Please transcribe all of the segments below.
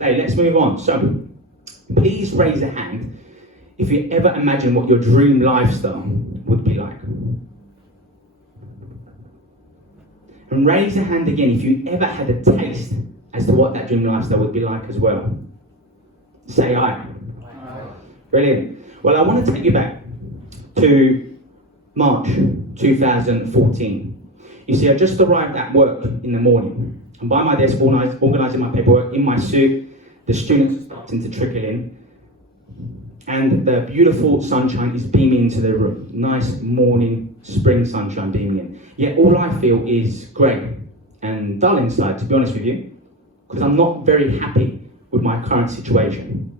Okay, let's move on. So, please raise a hand if you ever imagine what your dream lifestyle would be like. And raise a hand again if you ever had a taste as to what that dream lifestyle would be like as well. Say aye. Brilliant. Well, I want to take you back to March 2014. You see, I just arrived at work in the morning. I'm by my desk organising my paperwork in my suit. The students are starting to trickle in. And the beautiful sunshine is beaming into the room. Nice morning, spring sunshine beaming in. Yet all I feel is grey and dull inside, to be honest with you, because I'm not very happy with my current situation.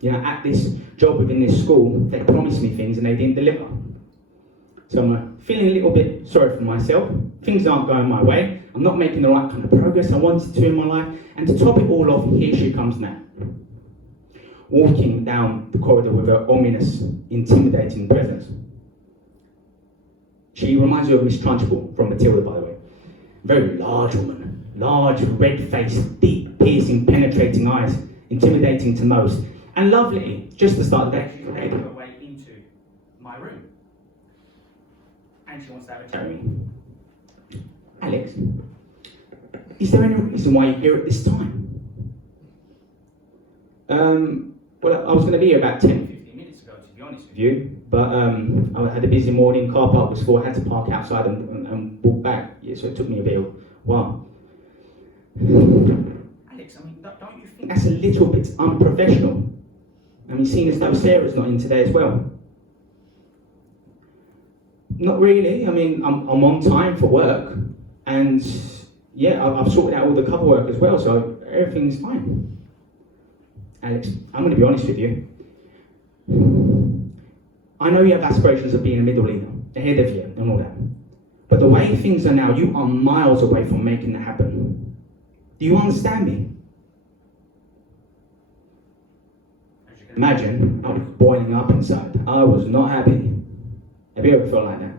You know, at this job within this school, they promised me things and they didn't deliver. So I'm feeling a little bit sorry for myself. Things aren't going my way. I'm not making the right kind of progress I wanted to in my life. And to top it all off, here she comes now. Walking down the corridor with her ominous, intimidating presence. She reminds me of Miss Trunchbull from Matilda, by the way. Very large woman. Large, red face, deep, piercing, penetrating eyes. Intimidating to most. And lovely, just to start the day, she made her way into my room. And she wants to have a chat with me. Alex, is there any reason why you're here at this time? Well, I was going to be here about 10, 15 minutes ago, to be honest with you. But I had a busy morning, car park was full, I had to park outside and walk back. Yeah, so it took me a bit of a while. Alex, I mean, don't you think that's a little bit unprofessional? I mean, seeing as though Sarah's not in today as well. Not really. I mean, I'm on time for work, and yeah, I've sorted out all the cover work as well, so everything's fine. Alex, I'm going to be honest with you. I know you have aspirations of being a middle leader, ahead of you, and all that. But the way things are now, you are miles away from making that happen. Do you understand me? Imagine, I was boiling up inside. I was not happy. Have you ever felt like that?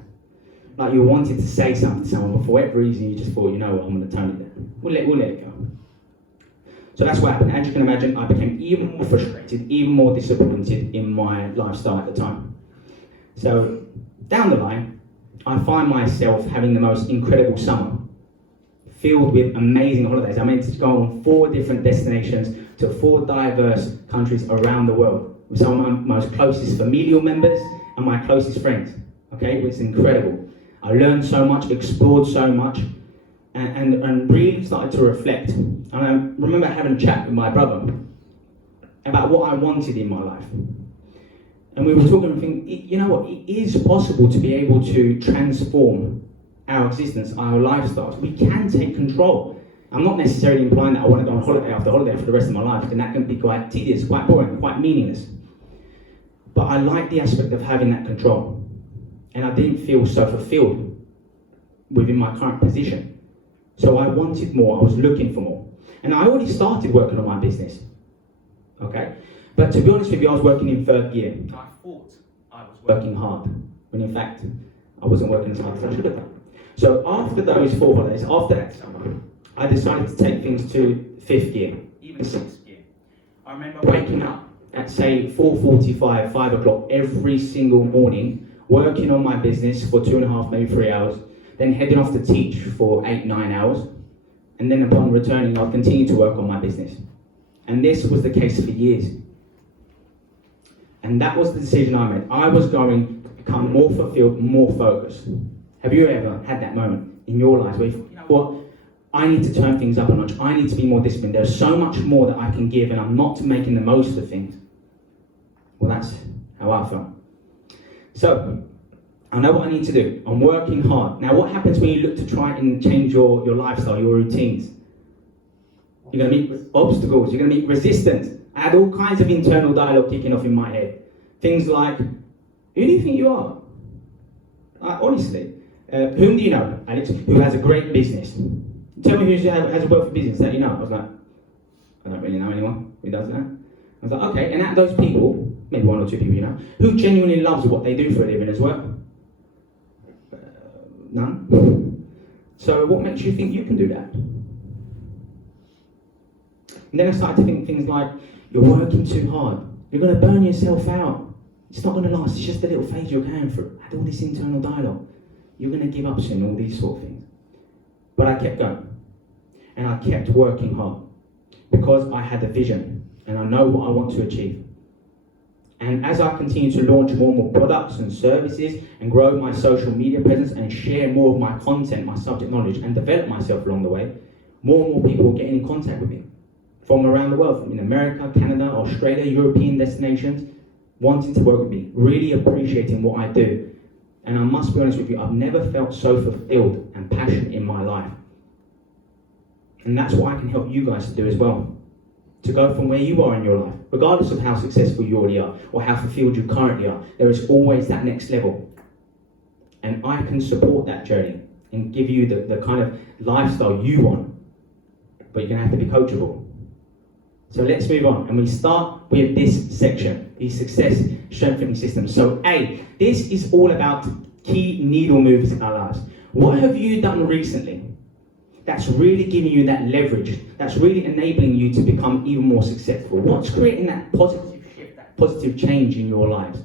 Like you wanted to say something to someone, but for whatever reason you just thought, you know what, I'm going to tone it down. We'll let it go. So that's what happened. As you can imagine, I became even more frustrated, even more disappointed in my lifestyle at the time. So down the line, I find myself having the most incredible summer, filled with amazing holidays. I managed to go on 4 different destinations to 4 diverse countries around the world with some of my most closest familial members and my closest friends. Okay, it's incredible. I learned so much, explored so much, and really started to reflect. And I remember having a chat with my brother about what I wanted in my life. And we were talking and thinking, you know what, it is possible to be able to transform our existence, our lifestyles. We can take control. I'm not necessarily implying that I want to go on holiday after holiday for the rest of my life, and that can be quite tedious, quite boring, quite meaningless. But I like the aspect of having that control. And I didn't feel so fulfilled within my current position. So I wanted more, I was looking for more. And I already started working on my business. Okay? But to be honest with you, I was working in 3rd year. I thought I was working hard, when in fact, I wasn't working as hard as I should have done. So after those 4 holidays, after that summer, I decided to take things to 5th year, even 6th year. I remember waking up at say 4:45, 5 o'clock every single morning, working on my business for 2.5, maybe 3 hours, then heading off to teach for 8, 9 hours, and then upon returning, I'd continue to work on my business. And this was the case for years. And that was the decision I made. I was going to become more fulfilled, more focused. Have you ever had that moment in your life where you thought, you know what, I need to turn things up a notch, I need to be more disciplined, there's so much more that I can give and I'm not making the most of things? Well, that's how I felt. So, I know what I need to do. I'm working hard. Now, what happens when you look to try and change your lifestyle, your routines? You're going to meet obstacles. You're going to meet resistance. I had all kinds of internal dialogue kicking off in my head. Things like, who do you think you are? Honestly, whom do you know, Alex, who has a great business? Tell me who has a wealthy business that you know. I was like, I don't really know anyone who does that. I was like, okay, and out of those people, maybe 1 or 2 people you know, who genuinely loves what they do for a living as well? None. So what makes you think you can do that? And then I started to think things like, you're working too hard. You're going to burn yourself out. It's not going to last. It's just a little phase you're going through. I had all this internal dialogue. You're going to give up soon, all these sort of things. But I kept going. And I kept working hard. Because I had a vision. And I know what I want to achieve. And as I continue to launch more and more products and services and grow my social media presence and share more of my content, my subject knowledge, and develop myself along the way, more and more people will get in contact with me from around the world, from in America, Canada, Australia, European destinations, wanting to work with me, really appreciating what I do. And I must be honest with you, I've never felt so fulfilled and passionate in my life. And that's what I can help you guys to do as well. To go from where you are in your life, regardless of how successful you already are or how fulfilled you currently are, there is always that next level. And I can support that journey and give you the kind of lifestyle you want. But you're going to have to be coachable. So let's move on. And we start with this section, the success strengthening system. So A, this is all about key needle movers in our lives. What have you done recently that's really giving you that leverage, that's really enabling you to become even more successful? What's creating that positive shift, that positive change in your lives?